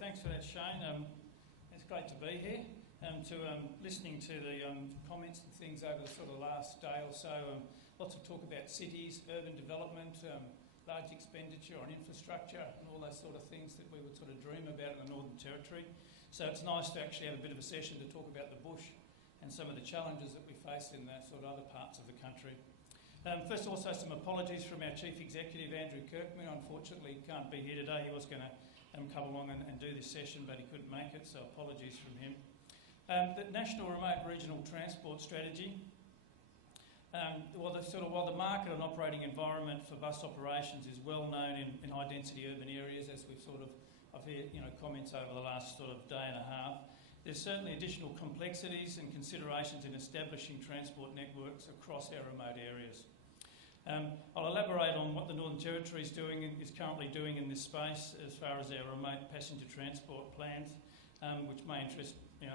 Thanks for that, Shane. It's great to be here. Listening to the comments and things over the sort of last day or so. Lots of talk about cities, urban development, large expenditure on infrastructure and all those sort of things that we would sort of dream about in the Northern Territory. So it's nice to actually have a bit of a session to talk about the bush and some of the challenges that we face in the sort of other parts of the country. First, also some apologies from our Chief Executive, Andrew Kirkman. Unfortunately, he can't be here today. He was going to come along and do this session, but he couldn't make it, so apologies from him. The National Remote Regional Transport Strategy, while the market and operating environment for bus operations is well known in high-density urban areas, as I've heard comments over the last sort of day and a half, there's certainly additional complexities and considerations in establishing transport networks across our remote areas. I'll elaborate on what the Northern Territory is currently doing in this space as far as our remote passenger transport plans, which may interest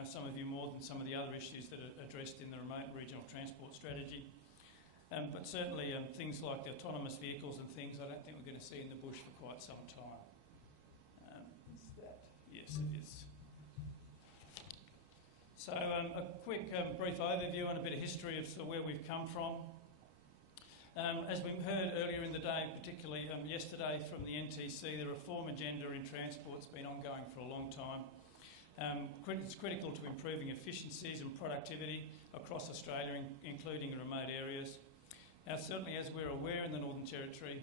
some of you more than some of the other issues that are addressed in the Remote Regional Transport Strategy. But certainly things like the autonomous vehicles and things I don't think we're going to see in the bush for quite some time. Is that? Yes, it is. So a quick brief overview and a bit of history of sort of where we've come from. As we heard earlier in the day, particularly yesterday from the NTC, the reform agenda in transport's been ongoing for a long time. It's critical to improving efficiencies and productivity across Australia, including remote areas. Now, certainly, as we're aware in the Northern Territory,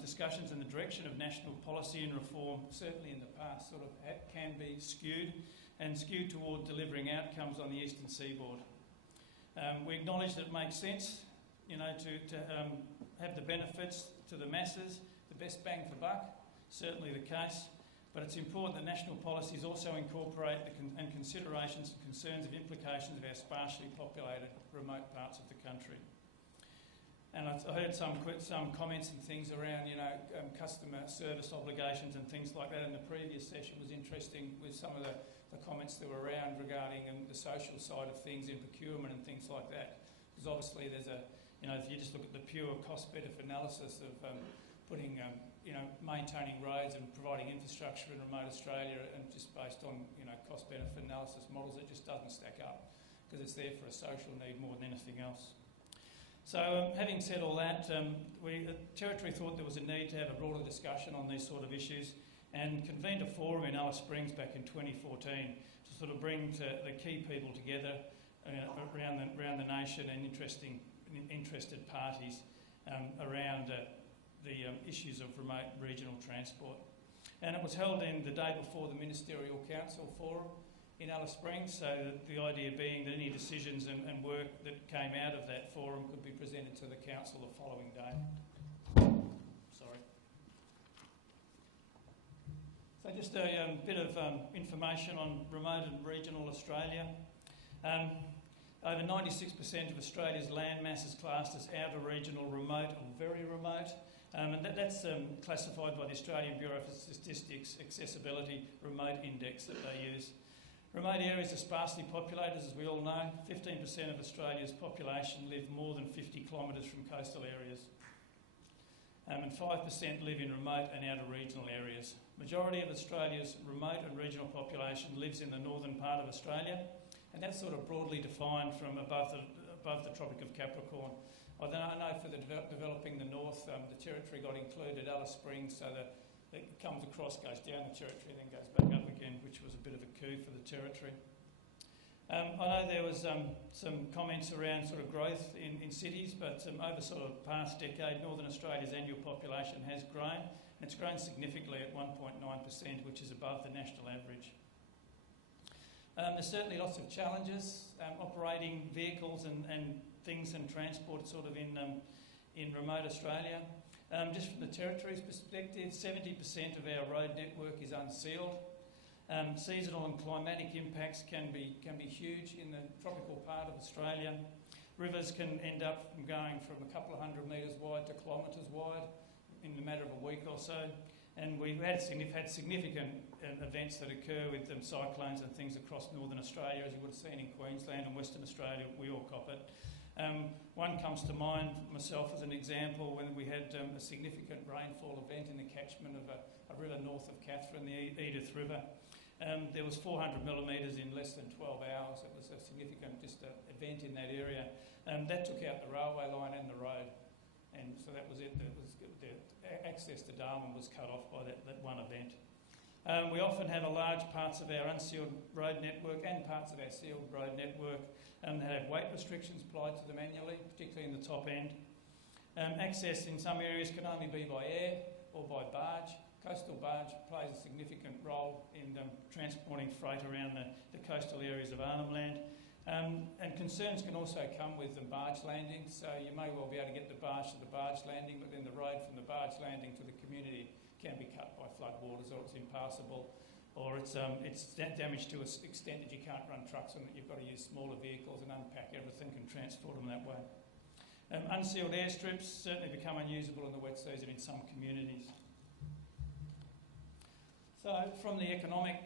discussions in the direction of national policy and reform, certainly in the past, sort of can be skewed toward delivering outcomes on the eastern seaboard. We acknowledge that it makes sense, to have the benefits to the masses, the best bang for buck, certainly the case. But it's important that national policies also incorporate and considerations and concerns of implications of our sparsely populated remote parts of the country. And I heard some comments and things around, customer service obligations and things like that. And the previous session was interesting with some of the comments that were around regarding the social side of things in procurement and things like that. Because obviously there's if you just look at the pure cost-benefit analysis of maintaining roads and providing infrastructure in remote Australia, and just based on cost-benefit analysis models, it just doesn't stack up because it's there for a social need more than anything else. So having said all that, the Territory thought there was a need to have a broader discussion on these sort of issues and convened a forum in Alice Springs back in 2014 to sort of bring the key people together around the nation and interested parties around the issues of remote regional transport. And it was held in the day before the Ministerial Council Forum in Alice Springs, so the idea being that any decisions and work that came out of that forum could be presented to the Council the following day. Sorry. So just a bit of information on remote and regional Australia. Over 96% of Australia's land mass is classed as outer regional, remote or very remote. And that's classified by the Australian Bureau for Statistics Accessibility Remote Index that they use. Remote areas are sparsely populated, as we all know. 15% of Australia's population live more than 50 kilometres from coastal areas. And 5% live in remote and outer regional areas. Majority of Australia's remote and regional population lives in the northern part of Australia, and that's sort of broadly defined from above the Tropic of Capricorn. I know for the developing the north, the Territory got included, Alice Springs, so that it comes across, goes down the Territory, then goes back up again, which was a bit of a coup for the Territory. I know there was some comments around sort of growth in cities, but over sort of past decade, Northern Australia's annual population has grown, and it's grown significantly at 1.9%, which is above the national average. There's certainly lots of challenges operating vehicles and things and transport sort of in remote Australia. Just from the Territory's perspective, 70% of our road network is unsealed. Seasonal and climatic impacts can be huge in the tropical part of Australia. Rivers can end up going from a couple of 100 metres wide to kilometres wide in the matter of a week or so. And we've had significant events that occur with cyclones and things across northern Australia, as you would have seen in Queensland and Western Australia. We all cop it. One comes to mind, myself as an example, when we had a significant rainfall event in the catchment of a river north of Catherine, the Edith River. There was 400 millimetres in less than 12 hours. It was a significant event in that area. That took out the railway line and the road, and so that was it. The access to Darwin was cut off by that one event. We often have a large parts of our unsealed road network and parts of our sealed road network that have weight restrictions applied to them annually, particularly in the top end. Access in some areas can only be by air or by barge. Coastal barge plays a significant role in transporting freight around the coastal areas of Arnhem Land. And concerns can also come with the barge landing, so you may well be able to get the barge to the barge landing, but then the road from the barge landing to the community can be cut by floodwaters, or it's impassable, or it's damaged to an extent that you can't run trucks on it. You've got to use smaller vehicles and unpack everything and transport them that way. Unsealed airstrips certainly become unusable in the wet season in some communities. So from the economic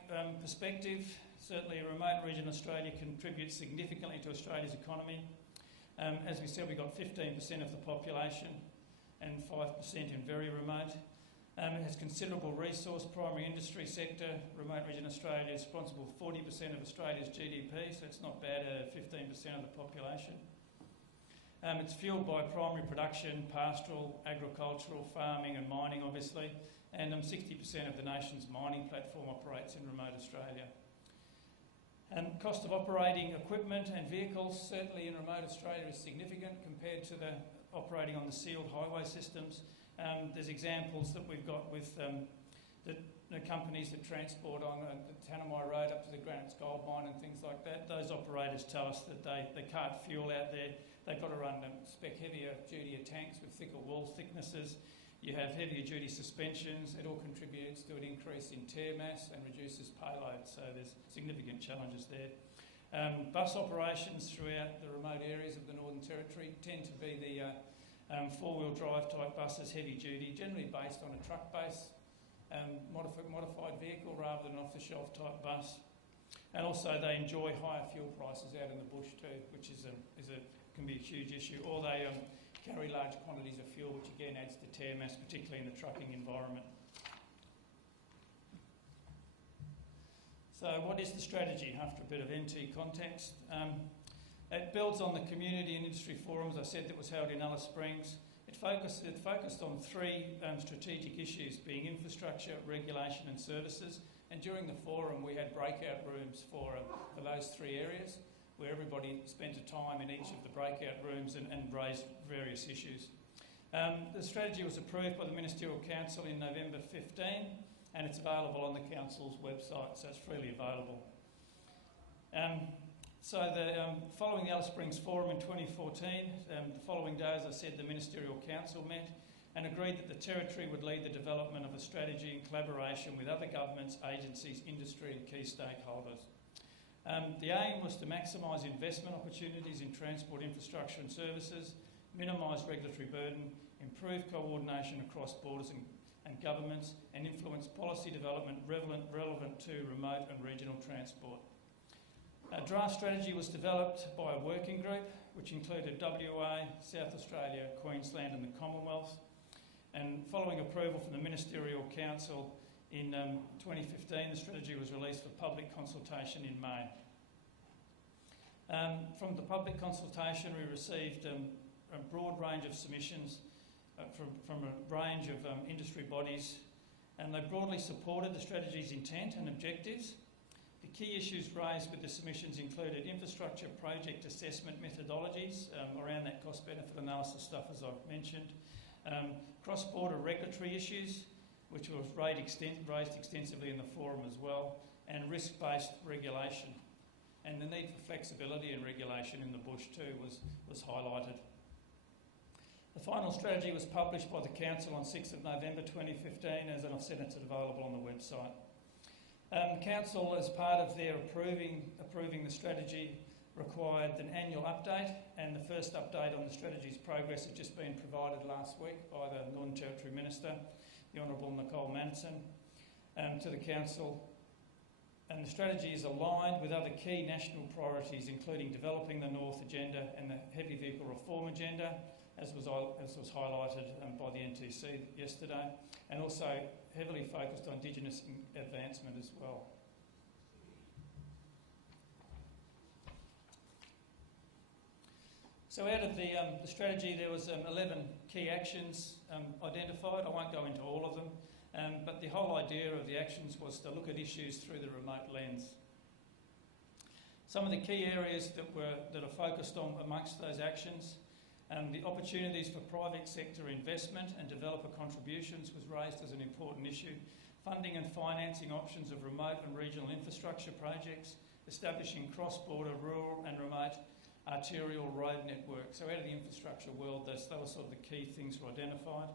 perspective, certainly remote region Australia contributes significantly to Australia's economy. As we said, we've got 15% of the population and 5% in very remote. It has considerable resource, primary industry sector. Remote region Australia is responsible for 40% of Australia's GDP, so it's not bad at 15% of the population. It's fuelled by primary production, pastoral, agricultural, farming and mining obviously, and 60% of the nation's mining platform operates in remote Australia. Cost of operating equipment and vehicles certainly in remote Australia is significant compared to the operating on the sealed highway systems. There's examples that we've got with the companies that transport on the Tanami Road up to the Granite's Gold Mine and things like that. Those operators tell us that they can't fuel out there. They've got to run spec heavier duty tanks with thicker wall thicknesses. You have heavier duty suspensions. It all contributes to an increase in tear mass and reduces payload, so there's significant challenges there. Bus operations throughout the remote areas of the Northern Territory tend to be the four-wheel drive type buses, heavy duty, generally based on a truck base, modified vehicle rather than off-the-shelf type bus. And also they enjoy higher fuel prices out in the bush too, which can be a huge issue. Or they carry large quantities of fuel, which again adds to tear mass, particularly in the trucking environment. So what is the strategy after a bit of NT context? It builds on the community and industry forums, I said, that was held in Alice Springs. It focused on three strategic issues, being infrastructure, regulation and services. And during the forum we had breakout rooms for those three areas, where everybody spent a time in each of the breakout rooms and raised various issues. The strategy was approved by the Ministerial Council in November 15, and it's available on the Council's website, so it's freely available. Following the Alice Springs Forum in 2014, the following day, as I said, the Ministerial Council met and agreed that the Territory would lead the development of a strategy in collaboration with other governments, agencies, industry and key stakeholders. The aim was to maximise investment opportunities in transport infrastructure and services, minimise regulatory burden, improve coordination across borders and governments, and influence policy development relevant to remote and regional transport. A draft strategy was developed by a working group which included WA, South Australia, Queensland and the Commonwealth. And following approval from the Ministerial Council in 2015, the strategy was released for public consultation in May. From the public consultation, we received a broad range of submissions from a range of industry bodies, and they broadly supported the strategy's intent and objectives. The key issues raised with the submissions included infrastructure project assessment methodologies around that cost-benefit analysis stuff, as I've mentioned, cross-border regulatory issues, which was raised extensively in the forum as well, and risk-based regulation. And the need for flexibility and regulation in the bush too was highlighted. The final strategy was published by the Council on 6th of November 2015, as I've said, it's available on the website. Council, as part of their approving the strategy, required an annual update, and the first update on the strategy's progress had just been provided last week by the Northern Territory Minister, the Honourable Nicole Manson, to the Council. And the strategy is aligned with other key national priorities, including developing the North Agenda and the Heavy Vehicle Reform Agenda, as was highlighted by the NTC yesterday, and also heavily focused on Indigenous advancement as well. So out of the strategy, there was 11 key actions identified. I won't go into all of them, but the whole idea of the actions was to look at issues through the remote lens. Some of the key areas that are focused on amongst those actions, the opportunities for private sector investment and developer contributions was raised as an important issue. Funding and financing options of remote and regional infrastructure projects, establishing cross-border rural and remote arterial road networks. So out of the infrastructure world, those were sort of the key things were identified.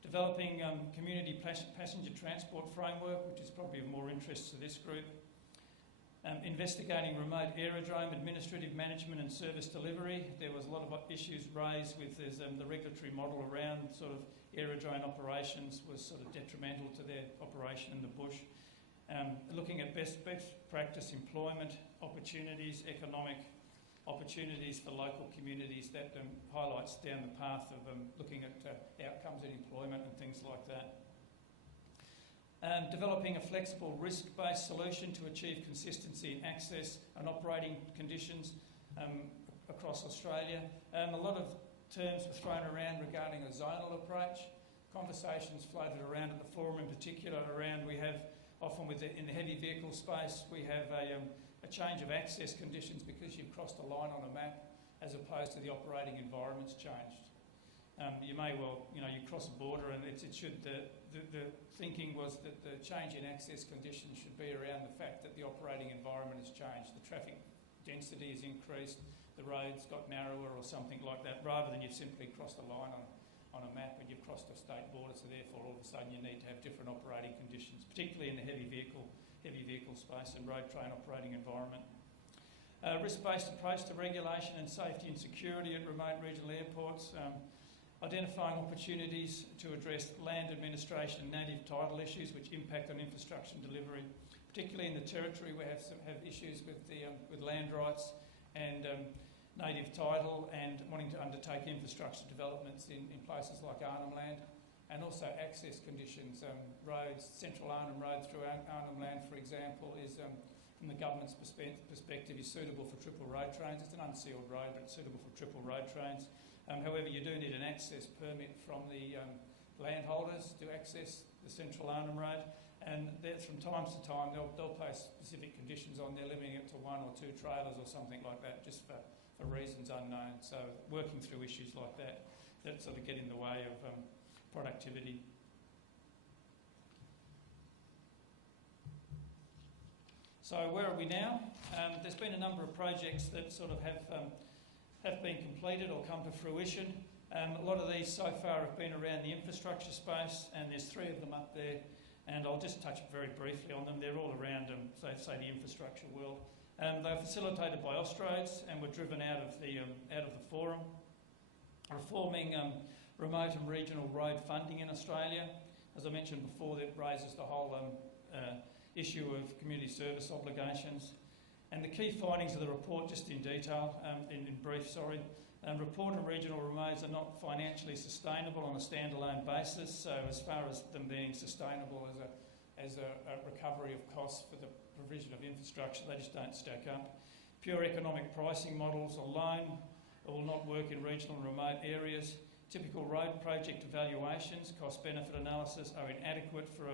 Developing community passenger transport framework, which is probably of more interest to this group. Investigating remote aerodrome administrative management and service delivery. There was a lot of issues raised with the regulatory model around sort of aerodrome operations was sort of detrimental to their operation in the bush. Looking at best practice employment opportunities, economic opportunities for local communities, that highlights down the path of looking at outcomes in employment and things like that. Developing a flexible risk-based solution to achieve consistency in access and operating conditions across Australia. A lot of terms were thrown around regarding a zonal approach. Conversations floated around at the forum in particular around we have often in the heavy vehicle space we have a change of access conditions because you've crossed a line on a map as opposed to the operating environment's changed. You may well, you cross a border and the thinking was that the change in access conditions should be around the fact that the operating environment has changed. The traffic density has increased, the roads got narrower or something like that, rather than you've simply crossed a line on a map and you've crossed a state border, so therefore all of a sudden you need to have different operating conditions, particularly in the heavy vehicle space and road train operating environment. Risk-based approach to regulation and safety and security at remote regional airports. Identifying opportunities to address land administration and native title issues which impact on infrastructure and delivery. Particularly in the Territory we have issues with land rights and native title and wanting to undertake infrastructure developments in places like Arnhem Land. And also access conditions, roads, Central Arnhem Road through Arnhem Land, for example, is, from the government's perspective, is suitable for triple road trains. It's an unsealed road, but it's suitable for triple road trains. However, you do need an access permit from the landholders to access the Central Arnhem Road, and that from time to time they'll place specific conditions on there, limiting it to 1 or 2 trailers or something like that, just for reasons unknown. So working through issues like that sort of get in the way of productivity. So where are we now? There's been a number of projects that sort of have been completed or come to fruition. A lot of these so far have been around the infrastructure space, and there's 3 of them up there, and I'll just touch very briefly on them. They're all around, say the infrastructure world. They were facilitated by Austroads and were driven out of the forum. Reforming remote and regional road funding in Australia. As I mentioned before, that raises the whole issue of community service obligations. And the key findings of the report, just in detail, in brief, report and regional remotes are not financially sustainable on a standalone basis, so as far as them being sustainable as a recovery of costs for the provision of infrastructure, they just don't stack up. Pure economic pricing models alone will not work in regional and remote areas. Typical road project evaluations, cost-benefit analysis are inadequate for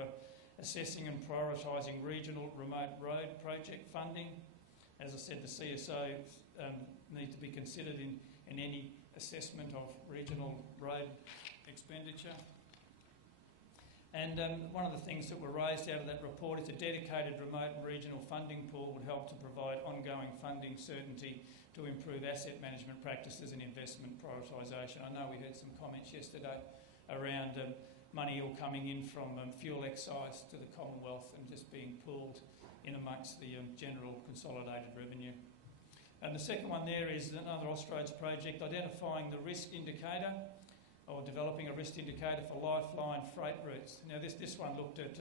assessing and prioritising regional remote road project funding. As I said, the CSO need to be considered in any assessment of regional road expenditure. And one of the things that were raised out of that report is a dedicated remote and regional funding pool would help to provide ongoing funding certainty to improve asset management practices and investment prioritisation. I know we heard some comments yesterday around money all coming in from fuel excise to the Commonwealth and just being pooled in amongst the general consolidated revenue. And the second one there is another Austroads project, identifying the risk indicator or developing a risk indicator for lifeline freight routes. Now this one looked at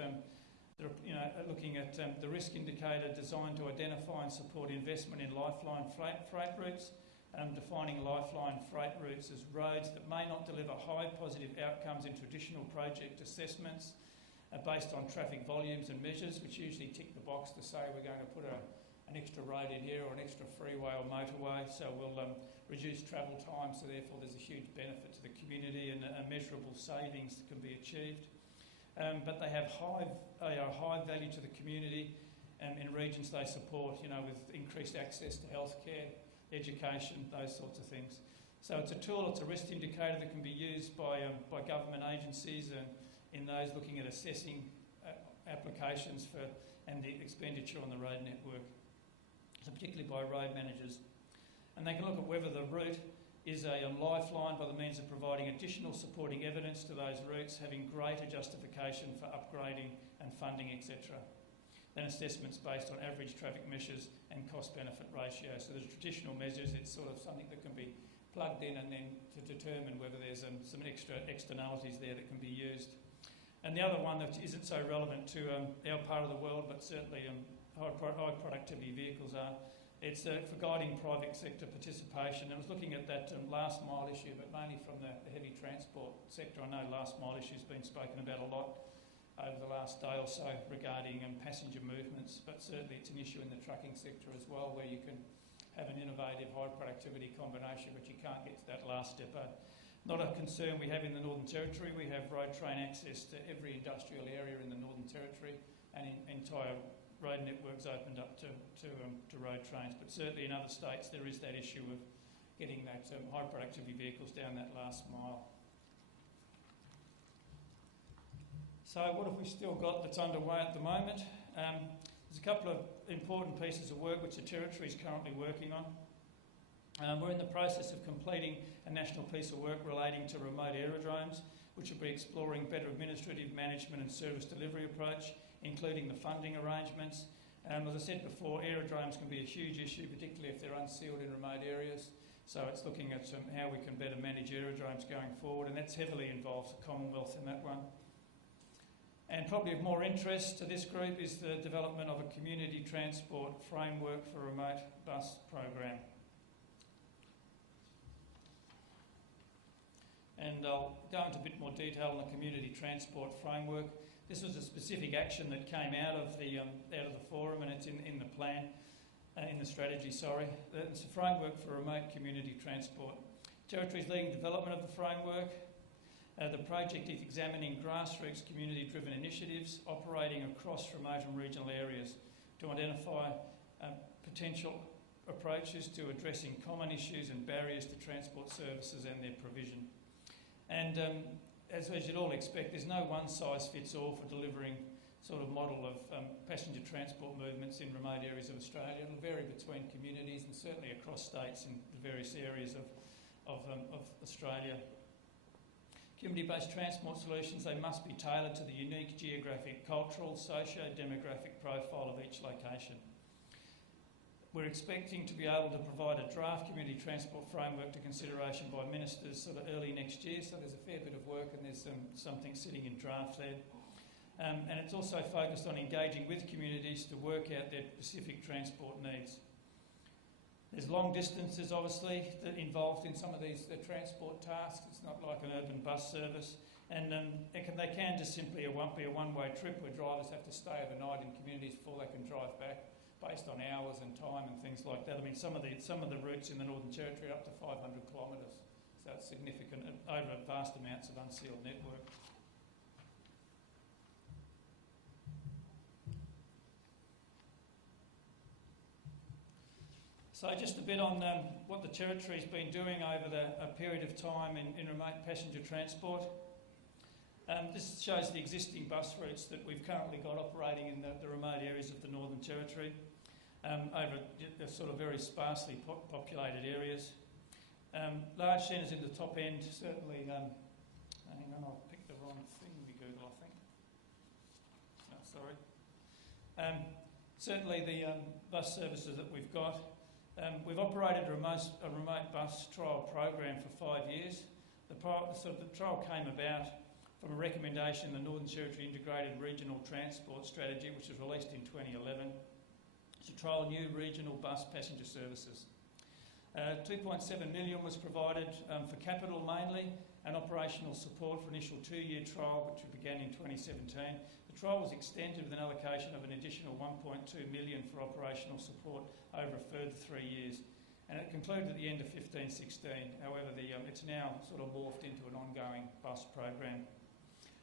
looking at the risk indicator designed to identify and support investment in lifeline freight routes, defining lifeline freight routes as roads that may not deliver high positive outcomes in traditional project assessments, based on traffic volumes and measures, which usually tick the box to say we're going to put an extra road in here or an extra freeway or motorway, so we'll reduce travel time, so therefore there's a huge benefit to the community and measurable savings that can be achieved. But they have high value to the community in regions they support, with increased access to healthcare, education, those sorts of things. So it's a tool, it's a risk indicator that can be used by government agencies and in those looking at assessing applications and the expenditure on the road network, so particularly by road managers. And they can look at whether the route is a lifeline by the means of providing additional supporting evidence to those routes, having greater justification for upgrading and funding, etc. Then assessments based on average traffic measures and cost-benefit ratio. So there's traditional measures, it's sort of something that can be plugged in and then to determine whether there's some extra externalities there that can be used. And the other one that isn't so relevant to our part of the world, but certainly high productivity vehicles are, it's for guiding private sector participation. I was looking at that last mile issue, but mainly from the heavy transport sector. I know last mile issue has been spoken about a lot over the last day or so regarding passenger movements, but certainly it's an issue in the trucking sector as well, where you can have an innovative high productivity combination, but you can't get to that last step. Not a concern we have in the Northern Territory. We have road train access to every industrial area in the Northern Territory, and entire road networks opened up to road trains. But certainly in other states there is that issue of getting that high productivity vehicles down that last mile. So what have we still got that's underway at the moment? There's a couple of important pieces of work which the Territory is currently working on. We're in the process of completing a national piece of work relating to remote aerodromes, which will be exploring better administrative management and service delivery approach, including the funding arrangements. As I said before, aerodromes can be a huge issue, particularly if they're unsealed in remote areas. So it's looking at how we can better manage aerodromes going forward, and that's heavily involved the Commonwealth in that one. And probably of more interest to this group is the development of a community transport framework for a remote bus program. And I'll go into a bit more detail on the community transport framework. This was a specific action that came out of the forum, and it's in the plan, in the strategy, sorry. It's a framework for remote community transport. Territory's leading development of the framework. The project is examining grassroots community-driven initiatives operating across remote and regional areas to identify potential approaches to addressing common issues and barriers to transport services and their provision. And as you'd all expect, there's no one-size-fits-all for delivering sort of model of passenger transport movements in remote areas of Australia. It'll vary between communities and certainly across states in the various areas of Australia. Community-based transport solutions, they must be tailored to the unique geographic, cultural, socio-demographic profile of each location. We're expecting to be able to provide a draft community transport framework to consideration by ministers sort of early next year, so there's a fair bit of work and there's something sitting in draft there. And it's also focused on engaging with communities to work out their specific transport needs. There's long distances, obviously, that involved in some of these transport tasks. It's not like an urban bus service. And they can just simply be a one-way trip where drivers have to stay overnight in communities before they can drive back based on hours and time and things like that. I mean, some of the routes in the Northern Territory are up to 500 kilometres. So it's significant over vast amounts of unsealed network. So just a bit on what the Territory's been doing over a period of time in remote passenger transport. This shows the existing bus routes that we've currently got operating in the remote areas of the Northern Territory over sort of very sparsely populated areas. Large centres in the top end, certainly, hang on, I picked the wrong thing with Google, I think. No, sorry. Certainly the bus services that we've got. We've operated a remote bus trial program for 5 years. The trial came about from a recommendation in the Northern Territory Integrated Regional Transport Strategy, which was released in 2011, to trial new regional bus passenger services. 2.7 million was provided for capital mainly and operational support for initial 2-year trial, which began in 2017. The The trial was extended with an allocation of an additional $1.2 million for operational support over a further 3 years, and it concluded at the end of 15-16. However, it's now sort of morphed into an ongoing bus program.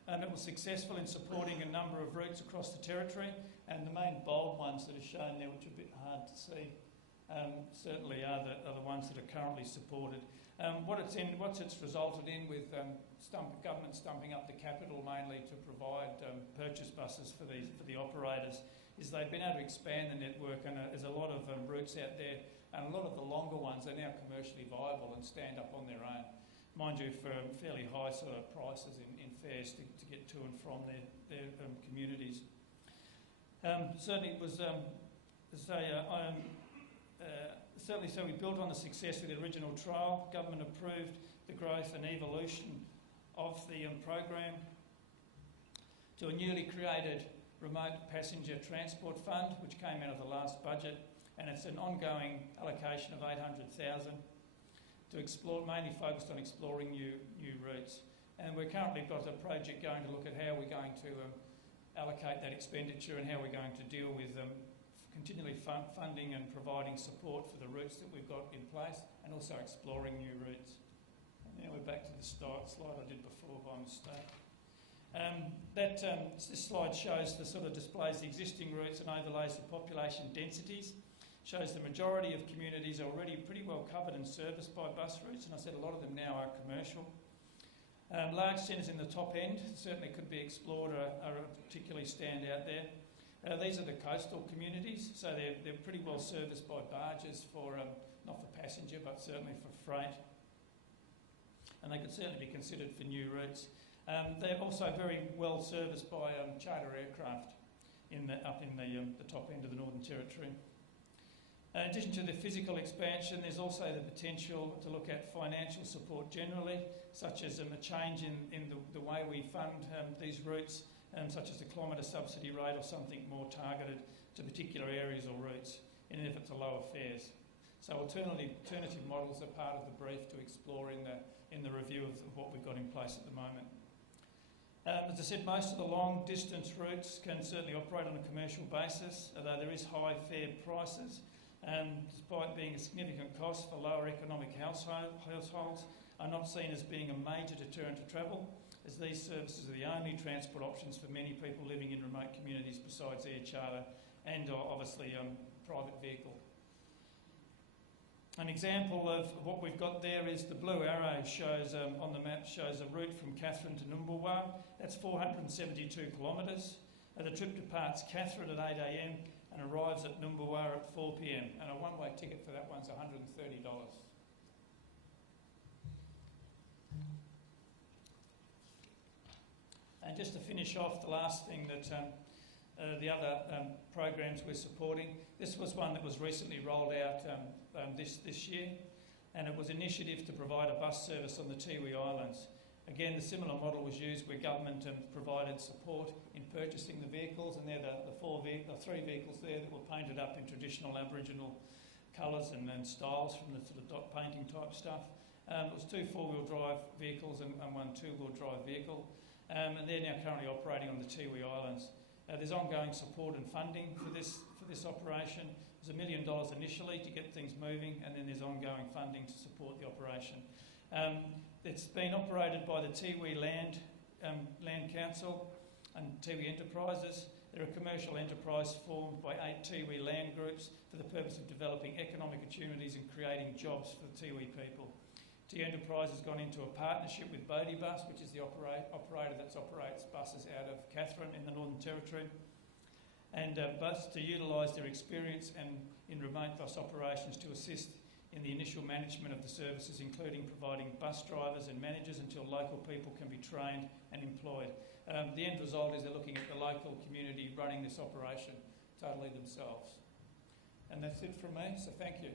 It was successful in supporting a number of routes across the territory, and the main bold ones that are shown there, which are a bit hard to see, certainly are the ones that are currently supported. What it's resulted in with government stumping up the capital mainly to provide purchase buses for the operators is they've been able to expand the network, and there's a lot of routes out there, and a lot of the longer ones are now commercially viable and stand up on their own. Mind you, for fairly high sort of prices in fares to get to and from their communities. Certainly it was, certainly so we built on the success of the original trial. Government approved the growth and evolution of the program to a newly created remote passenger transport fund, which came out of the last budget, and it's an ongoing allocation of $800,000 to explore, mainly focused on exploring new routes. And we're currently got a project going to look at how we're going to allocate that expenditure and how we're going to deal with continually funding and providing support for the routes that we've got in place, and also exploring new routes. And now we're back to the slide I did before by mistake. This slide shows displays the existing routes and overlays the population densities. Shows the majority of communities are already pretty well covered and serviced by bus routes, and I said a lot of them now are commercial. Large centres in the top end certainly could be explored or particularly stand out there. These are the coastal communities, so they're pretty well serviced by barges for not for passenger but certainly for freight, and they could certainly be considered for new routes. They're also very well serviced by charter aircraft up in the top end of the Northern Territory. In addition to the physical expansion, there's also the potential to look at financial support generally, such as a change in the way we fund these routes, such as a kilometre subsidy rate or something more targeted to particular areas or routes, even if it's a lower fares. So alternative models are part of the brief to explore in the review of what we've got in place at the moment. As I said, most of the long distance routes can certainly operate on a commercial basis, although there is high fare prices. Despite being a significant cost for lower economic households, are not seen as being a major deterrent to travel, as these services are the only transport options for many people living in remote communities besides air charter and obviously private vehicle. An example of what we've got there is the blue arrow shows on the map shows a route from Katherine to Numbulwar. That's 472 kilometres. The trip departs Katherine at 8 a.m. and arrives at Numbulwar at 4 p.m. and a one-way ticket for that one's $130. And just to finish off, the last thing that the other programs we're supporting, this was one that was recently rolled out this year, and it was initiative to provide a bus service on the Tiwi Islands. Again, the similar model was used where government provided support in purchasing the vehicles, and they're the three vehicles there that were painted up in traditional Aboriginal colours and styles from the sort of dot painting type stuff. It was 2 4-wheel drive vehicles and 1 2-wheel drive vehicle, and they're now currently operating on the Tiwi Islands. There's ongoing support and funding for this operation. There's $1 million initially to get things moving, and then there's ongoing funding to support the operation. It's been operated by the Tiwi Land Council and Tiwi Enterprises. They're a commercial enterprise formed by 8 Tiwi land groups for the purpose of developing economic opportunities and creating jobs for the Tiwi people. Tiwi Enterprise has gone into a partnership with Bodhi Bus, which is the operator that operates buses out of Katherine in the Northern Territory, and bus to utilise their experience and in remote bus operations to assist in the initial management of the services, including providing bus drivers and managers until local people can be trained and employed. The end result is they're looking at the local community running this operation totally themselves. And that's it from me, so thank you.